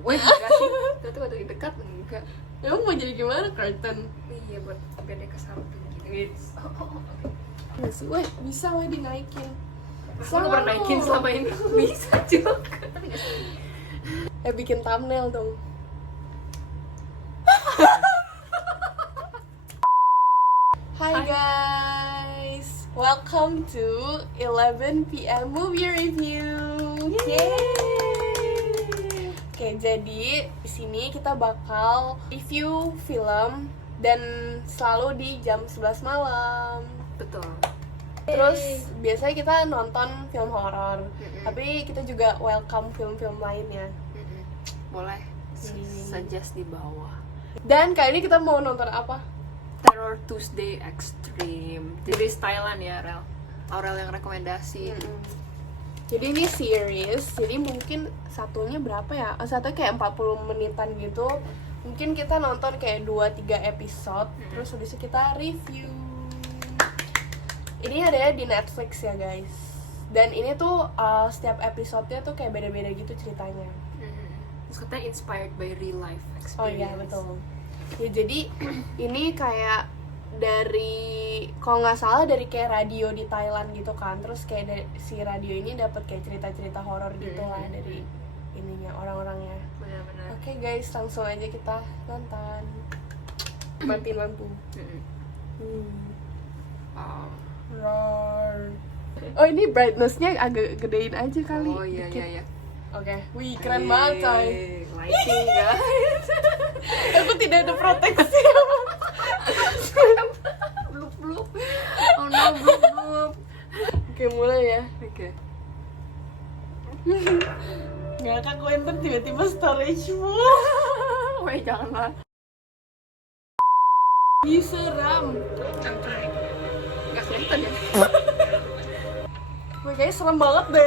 Wih, enggak sih. Itu waktu dekat enggak. Emang mau jadi gimana Carlton? Iya, buat biar dia ke samping gitu. Weh, bisa weh dinaikin. Aku nggak pernah naikin selama ini. Bisa juga. Tapi nggak sih. Bikin thumbnail dong. Hi guys, welcome to 11 PM movie review. Yay! Oke, jadi di sini kita bakal review film dan selalu di jam 11 malam. Betul. Terus biasanya kita nonton film horor, tapi kita juga welcome film-film lainnya. Boleh suggest di bawah. Dan kali ini kita mau nonton apa? Terror Tuesday Extreme. Jadi Thailand ya, Aurel yang rekomendasi. Jadi ini series, jadi mungkin satunya berapa ya? Satunya kayak 40 menitan gitu. Mungkin kita nonton kayak 2-3 episode, terus habis itu kita review. Ini ada di Netflix ya guys. Dan ini tuh setiap episodenya tuh kayak beda-beda gitu ceritanya. Terus katanya inspired by real life experience. Oh iya betul. Ya jadi ini kayak dari, kalau nggak salah dari kayak radio di Thailand gitu kan. Terus kayak si radio ini dapat kayak cerita-cerita horor gitu lah dari ininya orang-orangnya. Benar-benar. Oke guys, langsung aja kita nonton. Matiin lampu. Roar. Oh ini brightness-nya agak gedein aja kali. Oh iya dikit. iya iya. Oke, wih keren banget coy. Lighting guys. Aku tidak ada proteksi. Blub blub. Oh no, blub blub. Oke mulai ya. Oke. Ngakak Quentin tiba-tiba storage full. Weh janganlah. Ih seram. Nggak kelihatan ya. Wih kayaknya serem banget deh.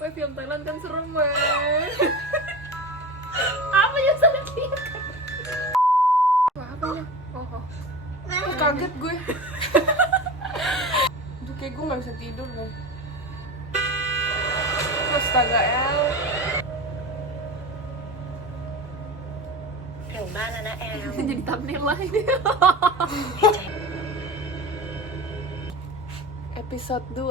Weh film Thailand kan serem weh. Apa yang salah kita? Apa ya? Oh. Kaget gue. Aduh kayak gue gak bisa tidur deh. Astaga El. Jadi thumbnail lah ini. Episode 2.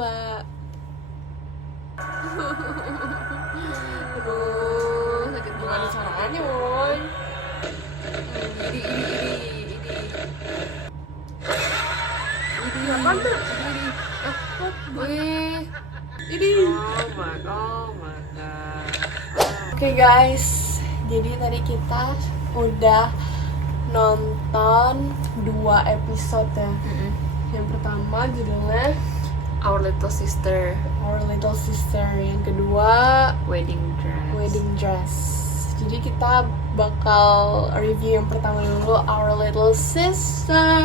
Aduh, sakit Gimana banget. caranya woy? Ini. Apaan tuh? Wih. Ini. Oh my god. Oke guys, jadi tadi kita udah nonton 2 episode ya. Yang pertama judulnya Our Little Sister Our Little Sister, yang kedua Wedding Dress. Jadi kita bakal review yang pertama dulu, Our Little Sister.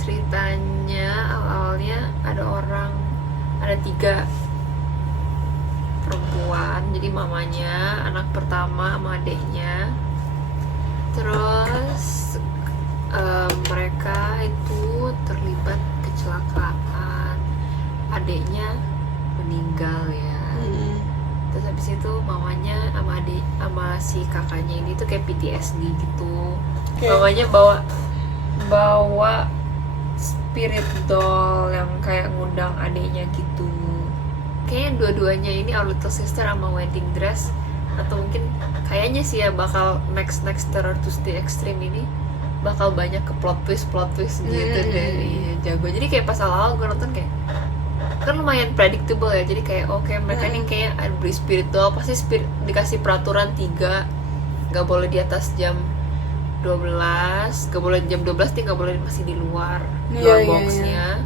Ceritanya awalnya ada 3 perempuan, jadi mamanya, anak pertama sama adeknya. Terus mereka itu terlibat kecelakaan, adeknya meninggal ya. Terus habis itu mamanya sama si kakaknya ini tuh kayak PTSD gitu. Mamanya bawa spirit doll yang kayak ngundang adeknya gitu. Kayaknya dua-duanya ini Our Little Sister sama Wedding Dress, atau mungkin kayaknya sih ya bakal next Terror Tuesday Extreme ini bakal banyak ke plot twist gitu deh. Iya, jago. Jadi kayak pas awal gue nonton kayak kan lumayan predictable ya. Jadi kayak oke, mereka ini kayak beli spirit doll, pasti dikasih peraturan 3, nggak boleh di atas jam 12, nggak boleh jam 12 dia nggak boleh masih di luar boxnya.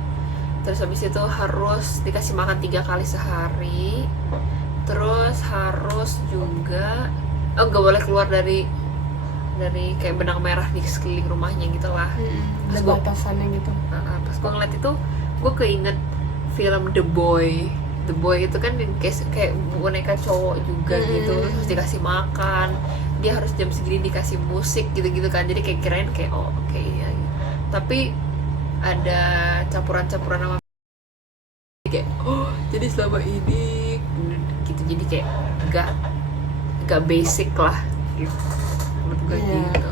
Terus habis itu harus dikasih makan 3 kali sehari. Terus harus juga nggak boleh keluar dari kayak benang merah di sekeliling rumahnya gitu lah. Ada batasannya gitu. Pas gue ngeliat itu, gue keinget film The Boy itu kan kayak boneka cowok juga gitu. Terus dikasih makan, dia harus jam segini dikasih musik gitu kan. Jadi kayak kirain kayak oke ya. Tapi ada campuran sama kayak jadi jadi selama ini gitu, jadi kayak gak basic lah gitu menurut gue gitu.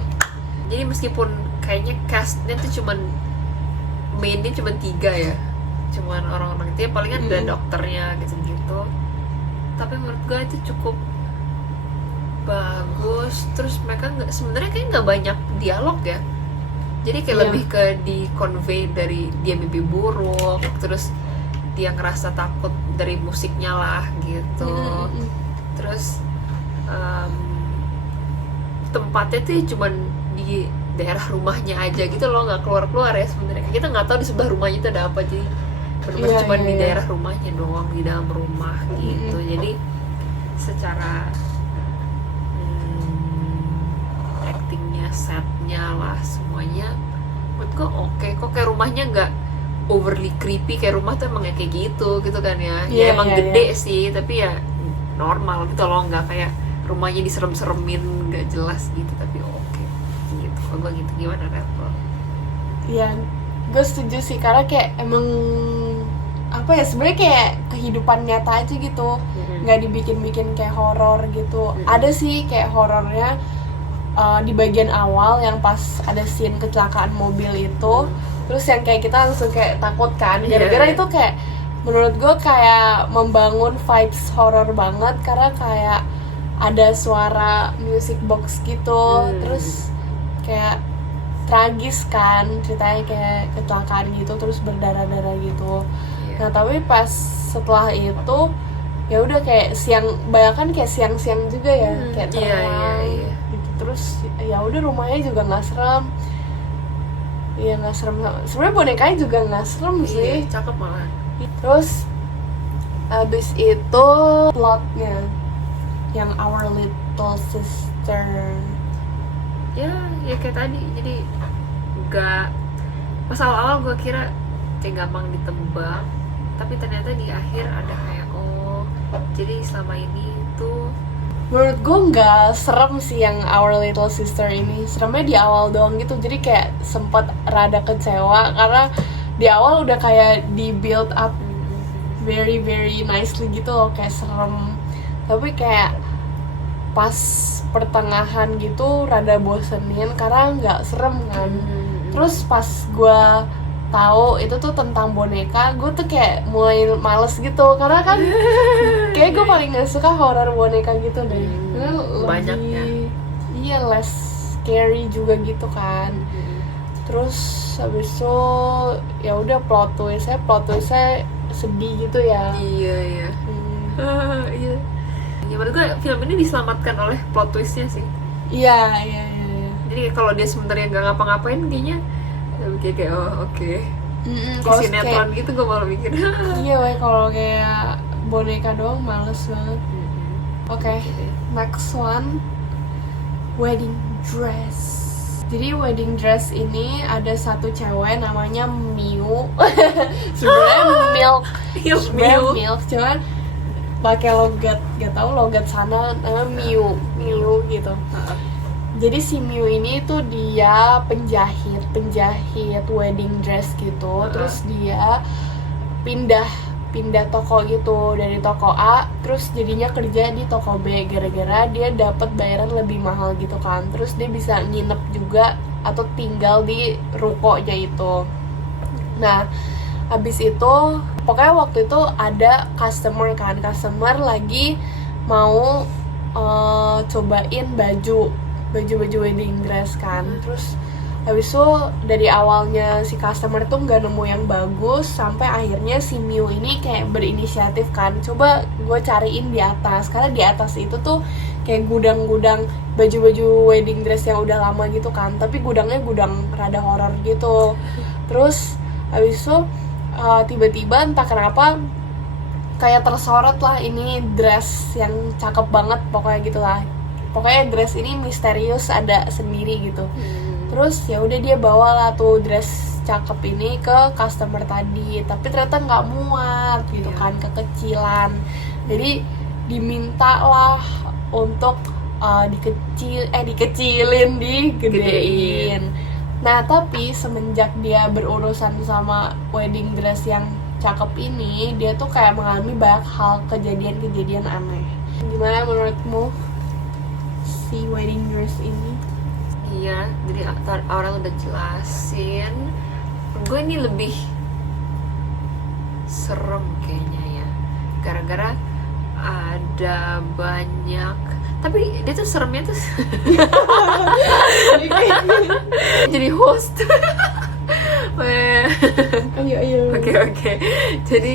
Jadi meskipun kayaknya castnya tuh mainnya cuman 3 ya, cuman orang-orang itu ya, palingan ada dokternya gitu-gitu, tapi menurut gue itu cukup bagus. Terus mereka sebenarnya kayak nggak banyak dialog ya, jadi kayak lebih ke di convey dari dia mimpi buruk, terus dia ngerasa takut dari musiknya lah gitu. Terus tempatnya tuh cuman di daerah rumahnya aja gitu loh, nggak keluar ya sebenarnya. Kita nggak tahu di sebelah rumahnya itu ada apa, jadi benar-benar cuma di daerah rumahnya doang, di dalam rumah gitu. Jadi secara actingnya, setnya lah, semuanya menurut gue oke kok. Kayak rumahnya nggak overly creepy, kayak rumah tuh emang kayak gitu kan ya. Ya emang gede sih, tapi ya normal gitu loh, nggak kayak rumahnya diserem-seremin nggak jelas gitu, tapi oke gitu. Kalau gue gitu, gimana Revo? Ya gue setuju sih, karena kayak emang apa ya, sebenarnya kayak kehidupan nyata aja gitu, nggak dibikin-bikin kayak horor gitu. Ada sih kayak horornya di bagian awal yang pas ada scene kecelakaan mobil itu, terus yang kayak kita langsung kayak takut kan, gara-gara itu kayak menurut gue kayak membangun vibes horor banget, karena kayak ada suara music box gitu, terus kayak tragis kan ceritanya, kayak kecelakaan gitu terus berdarah-darah gitu. Nah tapi pas setelah itu ya udah kayak siang, bayangkan kayak siang-siang juga ya, kayak terang gitu. Terus ya udah rumahnya juga nggak serem, iya nggak serem. Sebenarnya bonekanya juga nggak serem sih, cakep malah. Terus abis itu plotnya yang Our Little Sister ya kayak tadi, jadi nggak, pas awal-awal gue kira kayak gampang ditebak, tapi ternyata di akhir ada kayak jadi selama ini tuh menurut gue nggak serem sih yang Our Little Sister ini. Seremnya di awal doang gitu, jadi kayak sempet rada kecewa karena di awal udah kayak di build up very very nicely gitu loh, kayak serem. Tapi kayak pas pertengahan gitu rada bosenin karena nggak serem kan. Terus pas gue tahu itu tuh tentang boneka, gue tuh kayak mulai males gitu, karena kan kayak gue paling nggak suka horor boneka gitu deh. Karena banyak ya. Iya, less scary juga gitu kan. Terus habis itu ya udah plot twistnya sedih gitu ya. Iya. Iya. Ya menurut gue film ini diselamatkan oleh plot twistnya sih. Iya. Jadi kalau dia sebenarnya nggak ngapa-ngapain, kayaknya kayak oke. Kalau sinetron gitu gue malah mikir. Iya, kalau kayak boneka doang males banget. Oke. Next one, wedding dress. Jadi wedding dress ini ada satu cewek namanya Miu. Sebenarnya Milk, cuman pakai logat, gak tau logat sana namanya Miu gitu. Jadi si Miu ini tuh dia penjahit wedding dress gitu. Terus dia pindah toko gitu, dari toko A terus jadinya kerja di toko B gara-gara dia dapat bayaran lebih mahal gitu kan. Terus dia bisa nginep juga atau tinggal di rukonya itu. Nah habis itu pokoknya waktu itu ada customer lagi mau cobain baju wedding dress kan. Terus habis itu dari awalnya si customer tuh nggak nemu yang bagus, sampai akhirnya si Miu ini kayak berinisiatif kan, coba gue cariin di atas, karena di atas itu tuh kayak gudang-gudang baju-baju wedding dress yang udah lama gitu kan, tapi gudangnya gudang rada horor gitu. Terus habis itu tiba-tiba entah kenapa kayak tersorot lah ini dress yang cakep banget, pokoknya gitulah. Pokoknya dress ini misterius, ada sendiri gitu. Terus ya udah dia bawa lah tuh dress cakep ini ke customer tadi, tapi ternyata nggak muat gitu kan, kekecilan. Jadi diminta lah untuk dikecilin, digedein. Nah tapi semenjak dia berurusan sama wedding dress yang cakep ini dia tuh kayak mengalami banyak hal kejadian-kejadian aneh. Gimana menurutmu si wedding dress ini? Iya, jadi Aurel udah jelasin. Gue ini lebih serem kayaknya ya, gara-gara ada banyak, tapi dia tuh seremnya tuh jadi host. Ayo. Oke. Jadi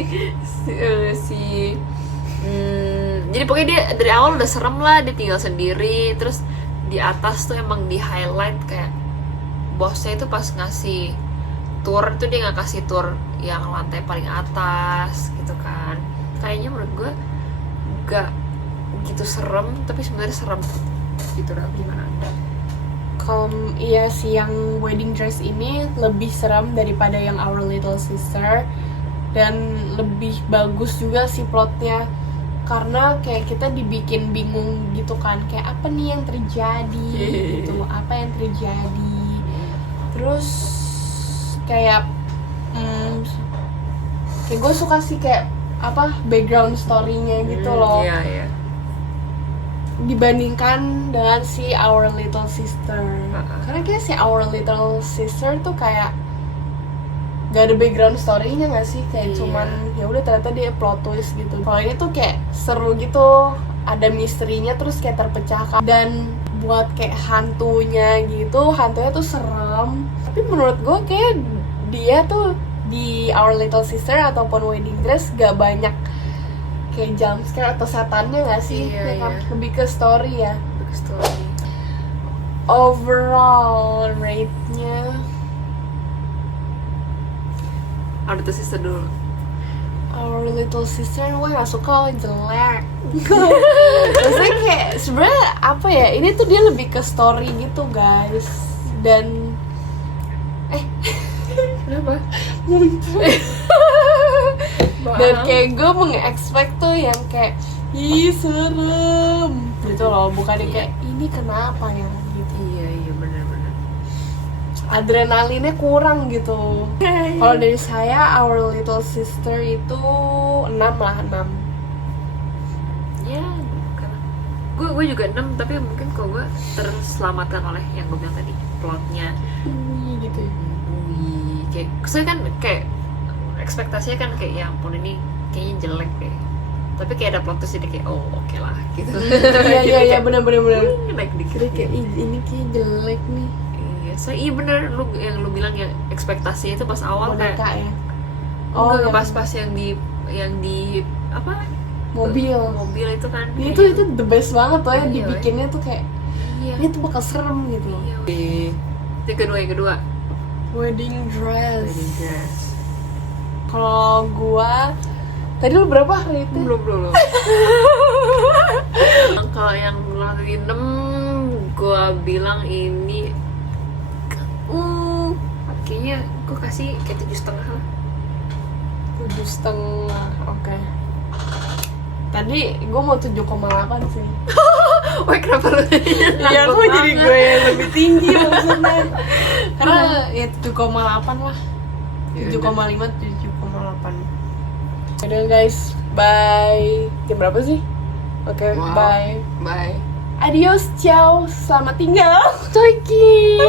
jadi pokoknya dia dari awal udah serem lah, dia tinggal sendiri. Terus di atas tuh emang di highlight kayak bosnya itu pas ngasih tour itu dia nggak kasih tour yang lantai paling atas gitu kan. Kayaknya menurut gue gak gitu serem, tapi sebenarnya serem gitu. Gimana anda? Iya sih, yang wedding dress ini lebih serem daripada yang Our Little Sister, dan lebih bagus juga sih plotnya, karena kayak kita dibikin bingung gitu kan, kayak apa nih yang terjadi gitu, apa yang terjadi. Terus kayak kayak gue suka sih kayak apa background story-nya gitu loh. Iya. Dibandingkan dengan si Our Little Sister. Karena kayak si Our Little Sister tuh kayak gak ada background story-nya gak sih? Kayak cuman ya udah ternyata dia plot twist gitu. Kalau ini tuh kayak seru gitu, ada misterinya terus kayak terpecahkan. Dan buat kayak hantunya tuh serem. Tapi menurut gue kayak dia tuh di Our Little Sister ataupun Wedding Dress gak banyak kayak jump scare atau setannya gak sih? Iya, kan? Lebih ke story ya. Lebih ke story. Overall rate-nya Our Little Sister dulu. Our Little Sister gue gak suka, jelek. Maksudnya kayak sebenarnya apa ya, ini tuh dia lebih ke story gitu guys. Dan Kenapa? Dan kayak gue meng-expect tuh yang kayak ih serem gitu loh, bukannya kayak ini kenapa ya gitu. Iya benar-benar. Adrenalinnya kurang gitu. Kalau dari saya Our Little Sister itu 6 lah, 6. Ya, karena gue juga 6, tapi mungkin kalau gue terselamatkan oleh yang gue bilang tadi, plotnya. Gitu ya. Kayak saya kan kayak ekspektasinya kan kayak ya ampun ini kayaknya jelek deh, tapi kayak ada plot twist jadi kayak oh oke lah gitu. Iya benar Naik dikit. jadi kayak ini kayak jelek nih. Iya bener, lu bilang ya ekspektasinya itu pas awal boneka kayak ya. yang pas yang di apa mobil itu kan itu the best banget tuh ya, dibikinnya tuh kayak ini tuh bakal serem gitu loh. Yang kedua Wedding dress. Kalau gua tadi lu berapa rate? Belum. Kalau yang lagi 6 gua bilang ini kayaknya gua kasih kayak 7,5 lah. 7,5, oke. Tadi gua mau 7,8 sih. Wah kenapa lu? Iya, kok jadi gue yang lebih tinggi maksudnya. Karena ya 7,8 lah. 7,5, 7,8. Udah guys, bye. Jam berapa sih? Oke, bye. Bye. Adios, ciao. Selamat tinggal. Toiki.